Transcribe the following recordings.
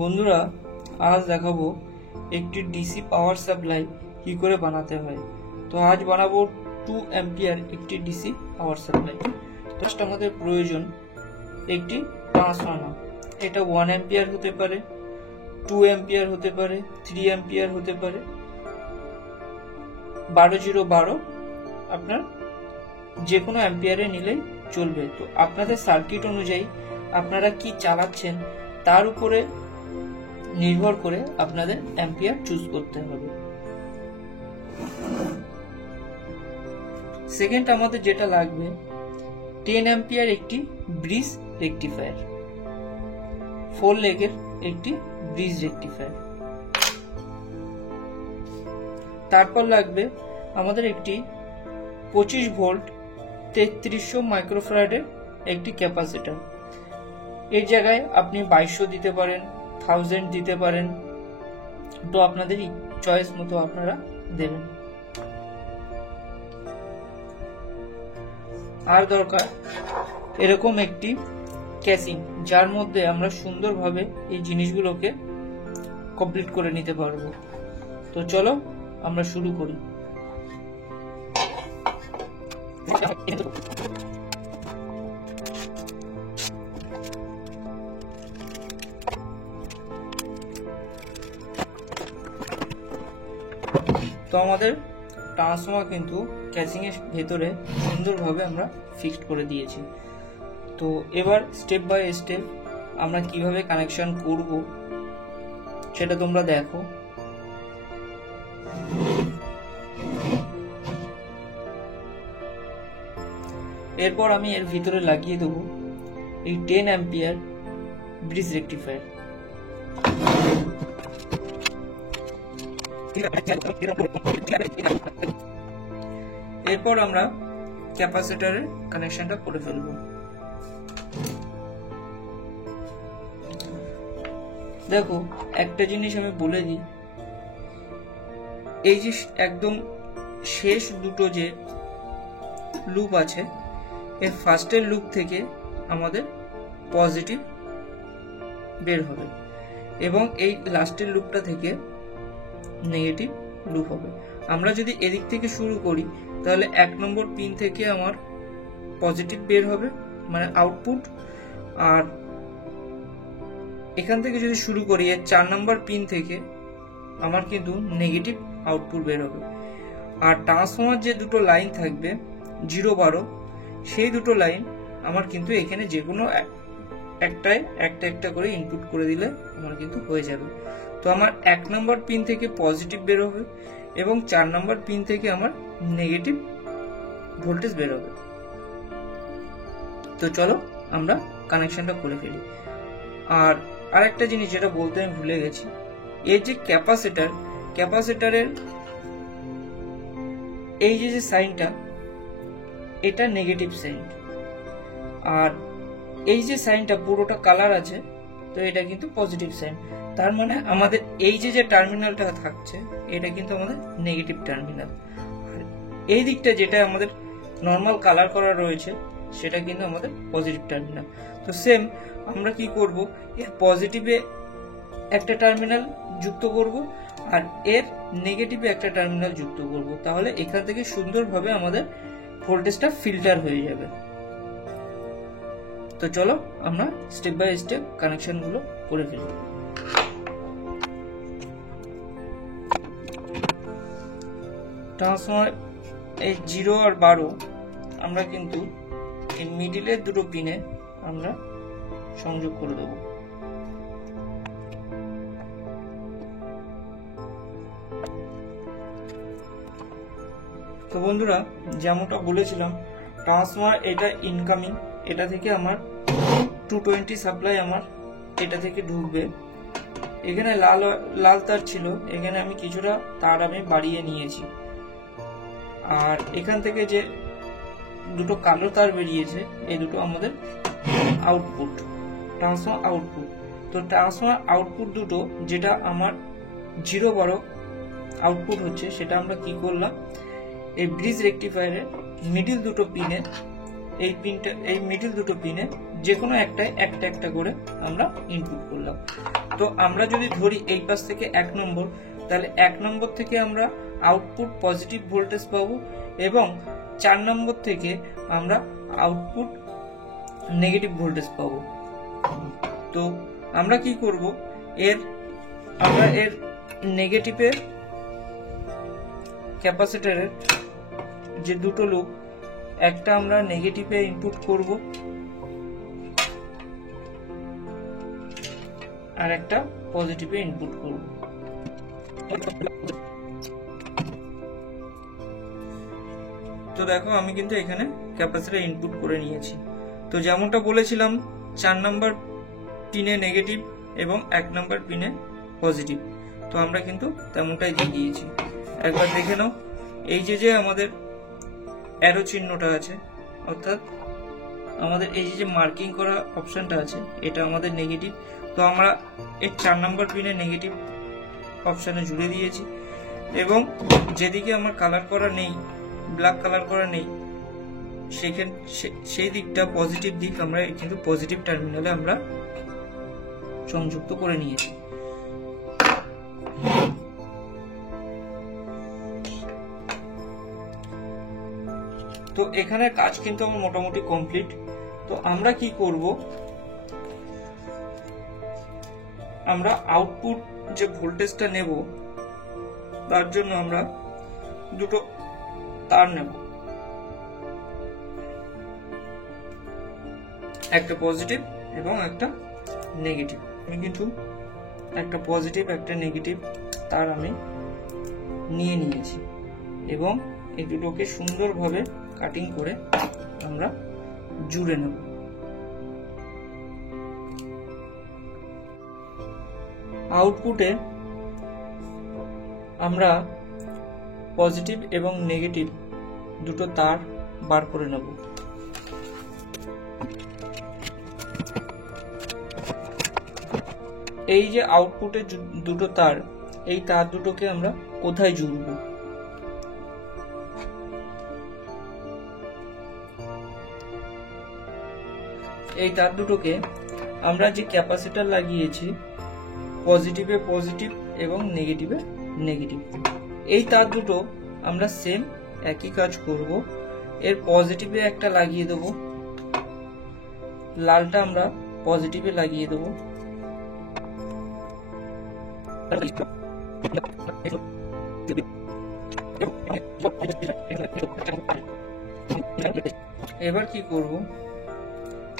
বন্ধুরা, আজ দেখাবো একটি ডিসি পাওয়ার সাপ্লাই কি করে বানাতে হয়। তো আজ বানাবো 2 অ্যাম্পিয়ার একটি ডিসি পাওয়ার সাপ্লাই। ফার্স্ট আমাদের প্রয়োজন একটি ট্রান্সফর্মার। এটা 1 অ্যাম্পিয়ার হতে পারে, 2 অ্যাম্পিয়ার হতে পারে, 3 অ্যাম্পিয়ার হতে পারে। 12012 আপনার যে কোনো অ্যাম্পিয়ারে নিলেই চলবে। তো আপনাদের সার্কিট অনুযায়ী আপনারা কি চালাচ্ছেন তার উপরে নির্ভর করে আপনাদের অ্যাম্পিয়ার চুজ করতে হবে। সেকেন্ড আমাদের যেটা লাগবে 10 অ্যাম্পিয়ার একটি ব্রিজ রেকটিফায়ার, 4 লেগের একটি ব্রিজ রেকটিফায়ার। তারপর লাগবে আমাদের একটি 25 ভোল্ট 3300 মাইক্রোফ্যারাডের একটি ক্যাপাসিটর। এর জায়গায় আপনি 2200 দিতে পারেন, 1000 দিতে পারেন, তো আপনাদের চয়েস মতো আপনারা দেবেন। আর দরকার এরকম একটি ক্যাসিং, যার মধ্যে আমরা সুন্দরভাবে এই জিনিসগুলোকে কমপ্লিট করে নিতে পারবো। তো চলো আমরা শুরু করি। তো আমাদের ট্রান্সফর্মার কিন্তু ক্যাসিং এর ভেতরে সুন্দরভাবে আমরা ফিক্সড করে দিয়েছি। তো এবার স্টেপ বাই স্টেপ আমরা কিভাবে কানেকশন করব সেটা তোমরা দেখো। এরপর আমি এর ভিতরে লাগিয়ে দেবো এই 10 অ্যাম্পিয়ার ব্রিজ রেকটিফায়ার। এরপর আমরা ক্যাপাসিটরের কানেকশনটা করে ফেলবো। দেখো, একটা জিনিস আমি বলে দিই, এই যে একদম শেষ দুটো যে লুপ আছে, এর ফার্স্টের লুপ থেকে আমাদের পজিটিভ বের হবে এবং এই লাস্টের লুপটা থেকে নেগেটিভ লুপ হবে। আমরা যদি এদিক থেকে শুরু করি তাহলে 1 নম্বর পিন থেকে আমার পজিটিভ বের হবে, মানে আউটপুট। আর এখান থেকে যদি শুরু করি এর 4 নম্বর পিন থেকে আমার কিন্তু নেগেটিভ আউটপুট বের হবে। আর ট্রান্সফর্মার যে দুটো লাইন থাকবে 0-12, সেই দুটো লাইন আমার কিন্তু এখানে যে কোনো একটায় একটা করে ইনপুট করে দিলে আমার কিন্তু হয়ে যাবে। তো আমার 1 নম্বর পিন থেকে পজিটিভ বের হবে এবং 4 নম্বর পিন থেকে আমার নেগেটিভ ভোল্টেজ বের হবে। তো চলো আমরা কানেকশনটা করে ফেলি। আর আরেকটা জিনিস যেটা বলতে আমি ভুলে গেছি, এই যে ক্যাপাসিটরের এই যে সাইনটা, এটা নেগেটিভ সাইন, আর এই যে সাইনটা পুরোটা কালার আছে, তো এটা কিন্তু পজিটিভ সাইন। তার মানে আমাদের এই যে টার্মিনালটা থাকছে এটা কিন্তু আমাদের নেগেটিভ টার্মিনাল। এই দিকটা যেটা আমাদের নর্মাল কালার করা রয়েছে সেটা কিন্তু আমাদের পজিটিভ টার্মিনাল। তো সেম আমরা কি করব, এর পজিটিভে একটা টার্মিনাল যুক্ত করব আর এর নেগেটিভে একটা টার্মিনাল যুক্ত করব, তাহলে এখান থেকে সুন্দরভাবে আমাদের ভোল্টেজটা ফিল্টার হয়ে যাবে। তো চলো আমরা স্টেপ বাই স্টেপ কানেকশন গুলো করে ফেলি। ট্রান্সফর্মার এই 0 আর 12 আমরা কিন্তু এই মিডিলের দুটো পিনে আমরা সংযোগ করে দেব। তো বন্ধুরা, যেমনটা বলেছিলাম, ট্রান্সফর্মার এটা ইনকামিং, এটা থেকে আমার 220 সাপ্লাই আমার এটা থেকে ঢুকবে। এখানে লাল তার ছিল, এখানে আমি কিছুটা তার আমি বাড়িয়ে নিয়েছি। আর এখান থেকে যে দুটো কালো তার বেরিয়েছে, এই দুটো আমাদের আউটপুট, ট্রান্সফর্মার আউটপুট। তো ট্রান্সফর্মার আউটপুট দুটো যেটা আমার 0-12 আউটপুট হচ্ছে, সেটা আমরা কি করলাম, এই ব্রিজ রেকটিফায়ারের মিডিল দুটো পিনে, এই মিডিল দুটো পিনে যে কোনো একটা একটা করে আমরা ইনপুট করলাম। তো আমরা যদি ধরি এই পাশ থেকে 1 নম্বর, তাহলে 1 নম্বর থেকে আমরা আউটপুট পজিটিভ ভোল্টেজ পাবো এবং 4 নম্বর থেকে আমরা আউটপুট নেগেটিভ ভোল্টেজ পাবো। তো আমরা কি করব, আমরা এর নেগেটিভের ক্যাপাসিটরের যে দুটো লুপ, একটা আমরা নেগেটিভে ইনপুট করব আর একটা পজিটিভে ইনপুট করব। তো দেখো আমি কিন্তু এখানে ক্যাপাসিটর ইনপুট করে নিয়েছি। তো যেমনটা বলেছিলাম 4 নম্বর পিনে নেগেটিভ এবং 1 নম্বর পিনে পজিটিভ, তো আমরা কিন্তু তেমনটাই দিয়ে দিয়েছি। একবার দেখে নাও, এই যে আমাদের অ্যারো চিহ্নটা আছে, অর্থাৎ আমাদের এই যে মার্কিং করা অপশনটা আছে, এটা আমাদের নেগেটিভ। তো আমরা এই 4 নম্বর পিনে নেগেটিভ অপশনে জুড়ে দিয়েছি এবং যেদিকে আমার কালার করা নেই, ব্ল্যাক কালার করা নেই, সেই দিকটা পজিটিভ দিক আমরা কিন্তু পজিটিভ টার্মিনালে আমরা সংযুক্ত করে নিয়েছি। তো এখানে কাজ কিন্তু আমার মোটামুটি কমপ্লিট। তো আমরা কি করব, আমরা আউটপুট যে ভোল্টেজটা নেব তার জন্য আমরা দুটো তার নেব, একটা পজিটিভ এবং একটা নেগেটিভ। আমি কিন্তু একটা পজিটিভ একটা নেগেটিভ তার আমি নিয়ে নিয়েছি এবং এই দুটোকে সুন্দরভাবে কাটিং করে আমরা জুড়ে নেব। আউটপুটে আমরা পজিটিভ এবং নেগেটিভ দুটো তার বার করে নেব। এই যে আউটপুটে দুটো তার, এই তার দুটোকে আমরা কোথায় জুড়ব? এই তার দুটোকে আমরা যে ক্যাপাসিটর লাগিয়েছি, পজিটিভে পজিটিভ এবং নেগেটিভে নেগেটিভ, এই তার দুটো আমরা সেম একই কাজ করব। এর পজিটিভে একটা লাগিয়ে দেব, লালটা আমরা পজিটিভে লাগিয়ে দেব, এবার কি করব,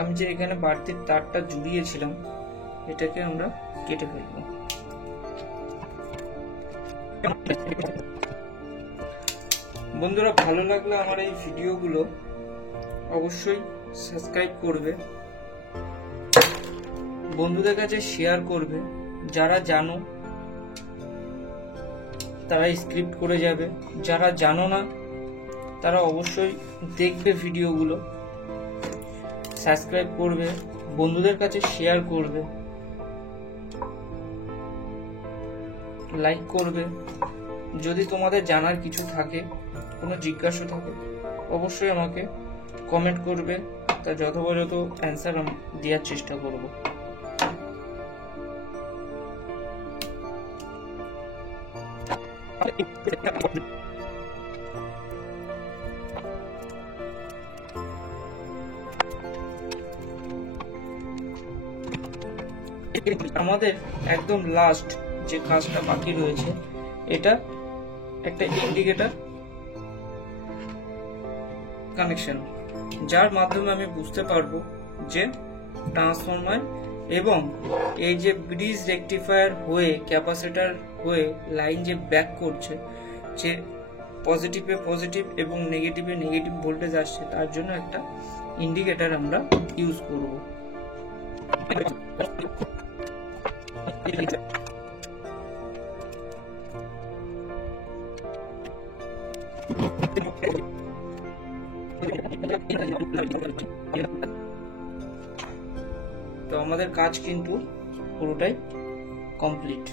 আমি যে এখানে বাড়তির তারটা জুড়িয়েছিলাম এটাকে আমরা কেটে ফেলব। বন্ধুরা, ভালো লাগলে আমার এই ভিডিওগুলো অবশ্যই সাবস্ক্রাইব করবে, বন্ধুদের কাছে শেয়ার করবে। যারা জানো তারা স্ক্রিপ্ট করে যাবে, যারা জানো না তারা অবশ্যই দেখবে ভিডিওগুলো, সাবস্ক্রাইব করবে, বন্ধুদের কাছে শেয়ার করবে, লাইক করবে। যদি তোমাদের জানার কিছু থাকে, কোনো জিজ্ঞাসা থাকে, অবশ্যই আমাকে কমেন্ট করবে, তার যথাযথ অ্যান্সার আমি দেওয়ার চেষ্টা করব। আমাদের একদম লাস্ট যে কাজটা বাকি রয়েছে, এটা একটা ইন্ডিকেটর কানেকশন, যার মাধ্যমে আমি বুঝতে পারবো যে ট্রান্সফরমার এবং এই যে ব্রিজ রেকটিফায়ার হয়ে ক্যাপাসিটর হয়ে লাইন যে ব্যাক করছে, যে পজিটিভে পজিটিভ এবং নেগেটিভে নেগেটিভ ভোল্টেজ আসছে, তার জন্য একটা ইন্ডিকেটর আমরা ইউজ করব। তো আমাদের কাজ কিন্তু পুরোটাই কমপ্লিট।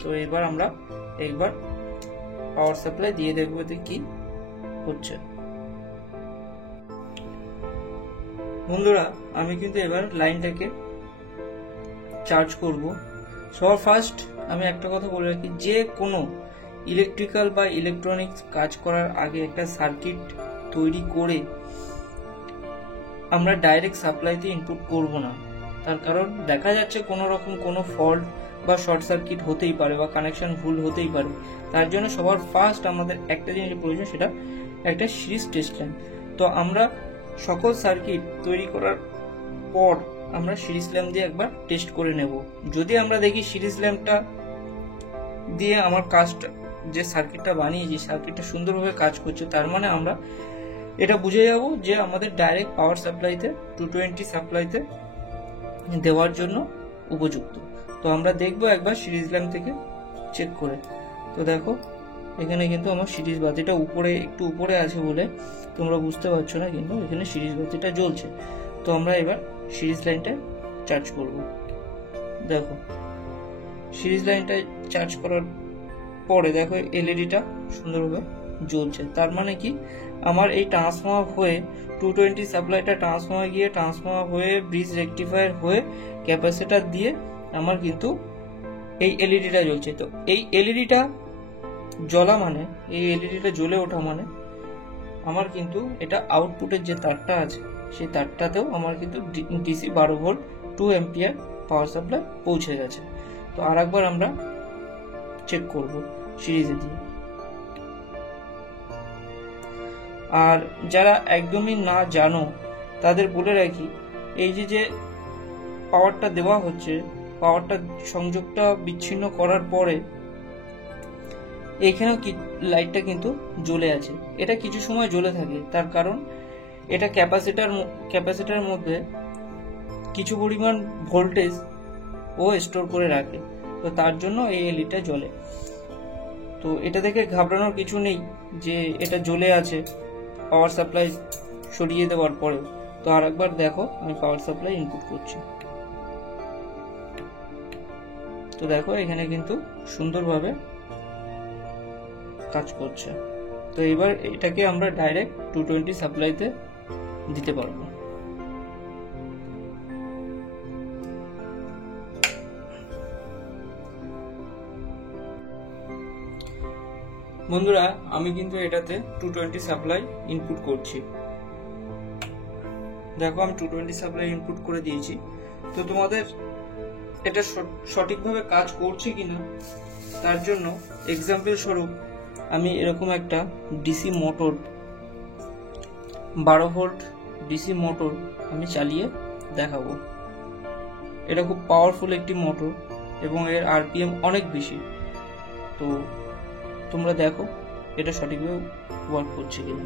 তো এবার আমরা একবার পাওয়ার সাপ্লাই দিয়ে দেখবো যে কি হচ্ছে। বন্ধুরা আমি কিন্তু এবার লাইনটাকে চার্জ করব। সবার ফার্স্ট আমি একটা কথা বলে রাখি, যে কোনো ইলেকট্রিক্যাল বা ইলেকট্রনিক্স কাজ করার আগে একটা সার্কিট তৈরি করে আমরা ডাইরেক্ট সাপ্লাইতে ইনপুট করব না। তার কারণ দেখা যাচ্ছে কোনো রকম কোনো ফল্ট বা শর্ট সার্কিট হতেই পারে বা কানেকশন ভুল হতেই পারে। তার জন্য সবার ফার্স্ট আমাদের একটা জিনিস প্রয়োজন, সেটা একটা সিরিজ টেস্ট ল্যাম্প। তো আমরা সকল সার্কিট তৈরি করার পর আমরা সিরিজ ল্যাম্প দিয়ে একবার টেস্ট করে নেব। যদি আমরা দেখি সিরিজ ল্যাম্পটা দিয়ে আমার কাজটা, যে সার্কিটটা বানিয়েছি সার্কিটটা সুন্দরভাবে কাজ করছে, তার মানে আমরা এটা বুঝে যাব যে আমাদের ডাইরেক্ট পাওয়ার সাপ্লাইতে 220 সাপ্লাইতে দেওয়ার জন্য উপযুক্ত। তো আমরা দেখবো একবার সিরিজ ল্যাম্প থেকে চেক করে। তো দেখো এখানে কিন্তু আমার সিরিজ বাতিটা উপরে, একটু উপরে আছে বলে তোমরা বুঝতে পারছো না, কিন্তু এখানে সিরিজ বাতিটা জ্বলছে। তো আমরা এবার সিরিজ লাইনটা চার্জ করব। দেখো সিরিজ লাইনটা চার্জ করার পরে দেখো এলইডিটা সুন্দরভাবে জ্বলছে। তার মানে কি, আমার এই ট্রান্সফর্মার হয়ে 220 সাপ্লাইটা ট্রান্সফর্মার গিয়ে ট্রান্সফর্মার হয়ে ব্রিজ রেকটিফায়ার হয়ে ক্যাপাসিটর দিয়ে আমার কিন্তু এই এলইডিটা জ্বলছে। তো এই এলইডিটা জ্বলা মানে, এই এলইডিটা জ্বলে ওঠা মানে আমার কিন্তু এটা আউটপুটের যে তারটা আছে সেই তারটাতেও আমার কিন্তু DC 12 volt 2 ampere power supply পৌঁছে গেছে। তো আর একবার আমরা চেক করব সিরিজে দিয়ে। আর যারা একদমই না জানো তাদের বলে রাখি, এই যে পাওয়ারটা দেওয়া হচ্ছে, পাওয়ারটা সংযোগটা বিচ্ছিন্ন করার পরে এখানেও লাইটটা কিন্তু জ্বলে আছে। এটা কিছু সময় জ্বলে থাকে, তার কারণ এটা ক্যাপাসিটার মধ্যে কিছু পরিমাণ ভোল্টেজ ও স্টোর করে রাখে। তো তার জন্য এই এলইডিটা জ্বলে। তো এটা থেকে ঘাবড়ানোর কিছু নেই যে এটা জ্বলে আছে পাওয়ার সাপ্লাই সরিয়ে দেওয়ার পরেও। তো আর একবার দেখো আমি পাওয়ার সাপ্লাই ইনপুট করছি। তো দেখো এখানে কিন্তু সুন্দরভাবে কাজ করছে। তো এবার এটাকে আমরা ডাইরেক্ট 220 সাপ্লাইতে দিতে পারবো। বন্ধুরা আমি কিন্তু এটাতে 220 সাপ্লাই ইনপুট করছি। দেখো আমি 220 সাপ্লাই ইনপুট করে দিয়েছি। তো তোমাদের এটা সঠিকভাবে কাজ করছে কিনা তার জন্য এক্সাম্পল স্বরূপ আমি এরকম একটা DC motor, 12 volt DC motor আমি চালিয়ে দেখাবো। এটা খুব পাওয়ারফুল একটি মোটর এবং এর আরপিএম অনেক বেশি। তো তোমরা দেখো এটা সঠিকভাবে ওয়ার্ক করছে কিনা।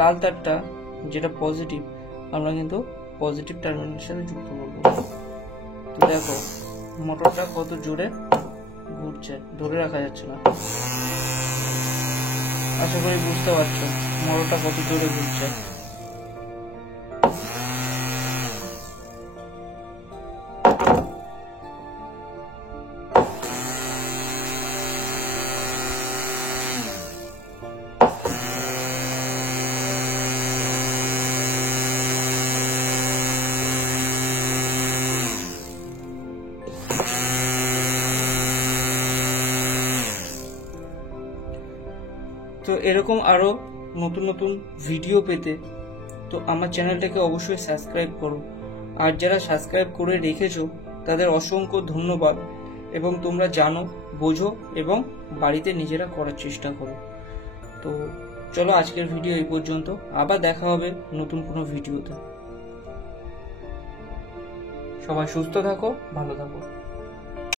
লাল তারটা যেটা পজিটিভ, আমরা কিন্তু পজিটিভ টার্মিনালের সাথে যুক্ত করবো। তো দেখো মোটরটা কত জোরে ঘুরছে, ধরে রাখা যাচ্ছে না। আশা করি বুঝতে পারছো মোটরটা কত জোরে ঘুরছে। তো এরকম আরো নতুন নতুন ভিডিও পেতে তো আমার চ্যানেলটাকে অবশ্যই সাবস্ক্রাইব করো। আর যারা সাবস্ক্রাইব করে রেখেছো তাদের অসংখ্য ধন্যবাদ। এবং তোমরা জানো, বোঝো এবং বাড়িতে নিজেরা করার চেষ্টা করো। তো চলো আজকের ভিডিও এই পর্যন্ত, আবার দেখা হবে নতুন কোনো ভিডিওতে। সবাই সুস্থ থাকো, ভালো থাকো।